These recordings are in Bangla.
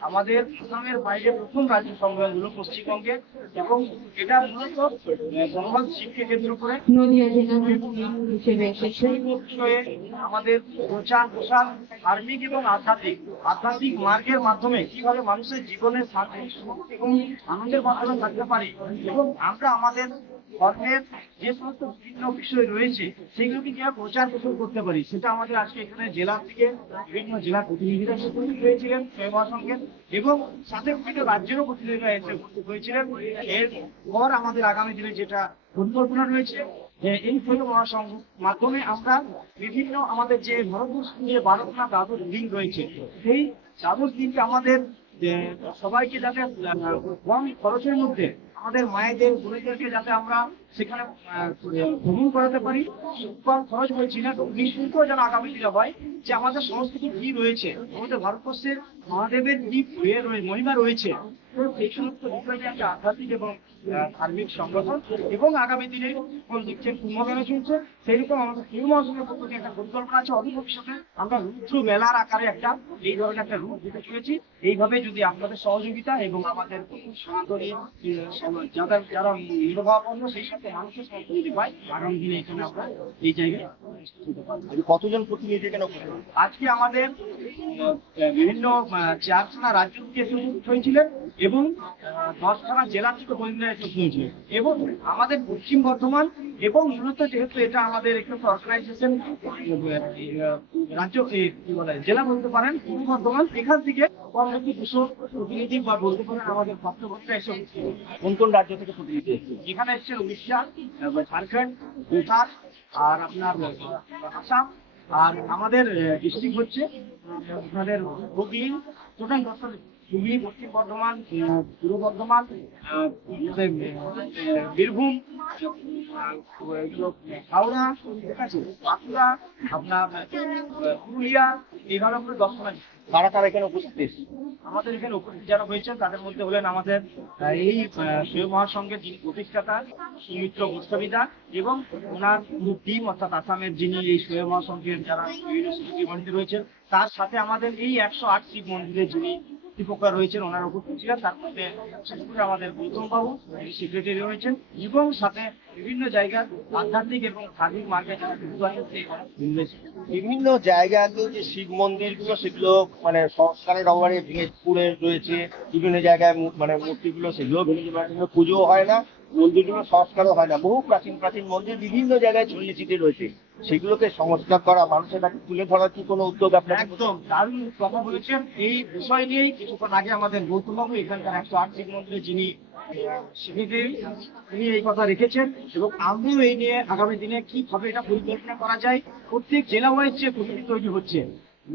আমাদের আসামের বাইরে প্রথম রাজ্য সম্মেলন হলো পশ্চিমবঙ্গে এবং এটা মূলত ভগবান শিবকে কেন্দ্র করে আমাদের প্রচার প্রসার ধার্মিক এবং আধ্যাত্মিক আধ্যাত্মিক মার্গের মাধ্যমে কীভাবে মানুষের জীবনে শান্তি সুখ এবং আনন্দের মাধ্যমে থাকতে পারি এবং আমরা আমাদের ধর্মের যে সমস্ত বিভিন্ন বিষয় রয়েছে, সেগুলোকে কীভাবে প্রচার প্রসার করতে পারি, সেটা আমাদের আজকে এখানে জেলা থেকে বিভিন্ন জেলার প্রতিনিধিরা উপস্থিত হয়েছিলেন সঙ্গে এবং সাথে বিভিন্ন রাজ্যেরও প্রতিনিধিরা এসে উপস্থিত হয়েছিলেন। এরপর আমাদের আগামী দিনে যেটা পরিকল্পনা রয়েছে, যে এই ফৈব মহাসংঘ মাধ্যমে আমরা বিভিন্ন আমাদের যে ভারতবর্ষ নিয়ে বারোখানা দ্বাদশ দিন রয়েছে, সেই দ্বাদশ দিনকে আমাদের সবাইকে যাতে কম খরচের মধ্যে আমাদের মায়েদের বোনেদেরকে যাতে আমরা সেখানে ভ্রমণ করাতে পারি কম খরচ বলছি না নিঃশুল্ক যেন আগামী দিনে হয় যে আমাদের সংস্কৃতি কি রয়েছে, আমাদের ভারতবর্ষের মহাদেবের কি ইয়ে রয়ে- মহিমা রয়েছে সেই সমস্ত বিষয় নিয়ে একটা আধ্যাত্মিক এবং ধার্মিক সংগঠন এবং আগামী দিনে কোন দিচ্ছেন কুম্ভ মেলা চলছে সেই রকম আমাদের হিউ মহাসংঘের পক্ষ থেকে একটা পরিকল্পনা আছে, অদূর ভবিষ্যতে আমরা রুদ্র মেলার আকারে একটা, এই ধরনের একটা রূপ দিতে চলেছি। এইভাবে যদি আপনাদের সহযোগিতা এবং আমাদের যারা যারা সেই সাথে মানুষের পাই আগামী দিনে এখানে আমরা এই জায়গায় পারি। কতজন প্রতিনিধি এখানে আজকে আমাদের বিভিন্ন চারখানা রাজ্য থেকে হয়েছিলেন এবং দশখানা জেলা থেকে প্রতিনিধিরা এসে এবং আমাদের পশ্চিম বর্ধমান এবং মূলত যেহেতু এটা আমাদের একটু অর্গানাইজেশন রাজ্য কি বলে, জেলা বলতে পারেন, পূর্ব বর্ধমান, এখান থেকে কমপক্ষে দুশো প্রতিনিধি বা বলতে পারেন আমাদের ভক্তভক্তরা এসে কোন কোন রাজ্য থেকে প্রতিনিধি এসেছে? এখানে এসছেন উড়িষ্যা ঝাড়খণ্ড, বিহার, আর আপনার আসাম, আর আমাদের ডিস্ট্রিক্ট হচ্ছে আপনাদের হুগলি, টোটাল দশটা হুগলি, পশ্চিম বর্ধমান পূর্ব বর্ধমান বীরভূম আমাদের এখানে উপস্থিত যারা হয়েছেন, তাদের মধ্যে হলেন আমাদের এই শিব মহাসংঘের যিনি প্রতিষ্ঠাতা, সুমিত্র গোস্বামীদা এবং ওনার পুরো টিম অর্থাৎ আসামের যিনি এই শিব মহাসংঘের যারা বিভিন্ন রয়েছেন, তার সাথে আমাদের এই একশো আট শিব মন্দিরে যিনি কর্তৃপক্ষরা রয়েছেন, ওনারা উপস্থিত ছিলেন তার মধ্যে করে আমাদের গৌতম বাবু যিনি সেক্রেটারি রয়েছেন, এবং সাথে বিভিন্ন জায়গার আধ্যাত্মিক এবং ধার্মিক মার্গে। বিভিন্ন জায়গাতে যে শিব মন্দিরগুলো, সেগুলো মানে সংস্কারের অভাবে ভেঙে পুড়ে রয়েছে, বিভিন্ন জায়গায় মানে মূর্তিগুলো, সেগুলো ভেঙে সেগুলো পুজোও হয় না, মন্দিরগুলো সংস্কারও হয় না বহু প্রাচীন প্রাচীন মন্দির বিভিন্ন জায়গায় ছড়িয়ে ছিটিয়ে রয়েছে সেগুলোকে সংস্কার করা, মানুষের কাছে তুলে ধরার কি কোনো উদ্যোগ আপনার একদম। দারুণ কথা বলেছেন। এই বিষয় নিয়েই কিছুক্ষণ আগে আমাদের গৌতম বাবু এখানকার একশো আট শিব মন্দিরে যিনি তিনি এই কথা রেখেছেন এবং আমিও এই নিয়ে আগামী দিনে কীভাবে এটা পরিকল্পনা করা যায়, প্রত্যেক জেলা ওয়াইজ যে কমিটি তৈরি হচ্ছে,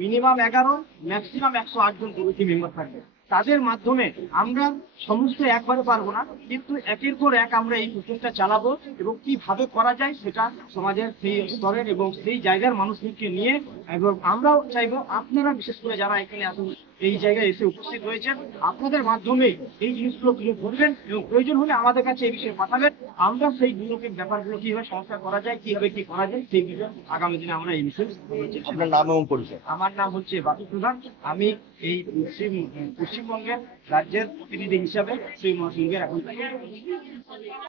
মিনিমাম এগারো, ম্যাক্সিমাম একশো আট জন কমিটি মেম্বার থাকবে। তাদের মাধ্যমে আমরা সমস্ত একবারে পারব না, কিন্তু একের পর এক আমরা এই প্রচেষ্টা চালাবো এবং কীভাবে করা যায় সেটা সমাজের সেই স্তরের এবং সেই জায়গার মানুষদেরকে নিয়ে এবং আমরাও চাইব আপনারা বিশেষ করে যারা এখানে আসুন এই জায়গায় এসে উপস্থিত হয়েছেন আপনাদের মাধ্যমে এই জিনিসগুলো তুলে ধরবেন এবং প্রয়োজন হলে আমাদের কাছে এই বিষয়ে পাঠাবেন। আমরা সেই গুলোকে ব্যাপারগুলো কীভাবে সংস্কার করা যায় কীভাবে কি করা যায় সেই বিষয়ে আগামী দিনে আমরা এই বিষয়ে আপনার নাম এবং পরিচয়। আমার নাম হচ্ছে বাপি প্রধান। আমি এই পশ্চিম পশ্চিমবঙ্গের রাজ্যের প্রতিনিধি হিসাবে শ্রী মহাসিংহের এখন।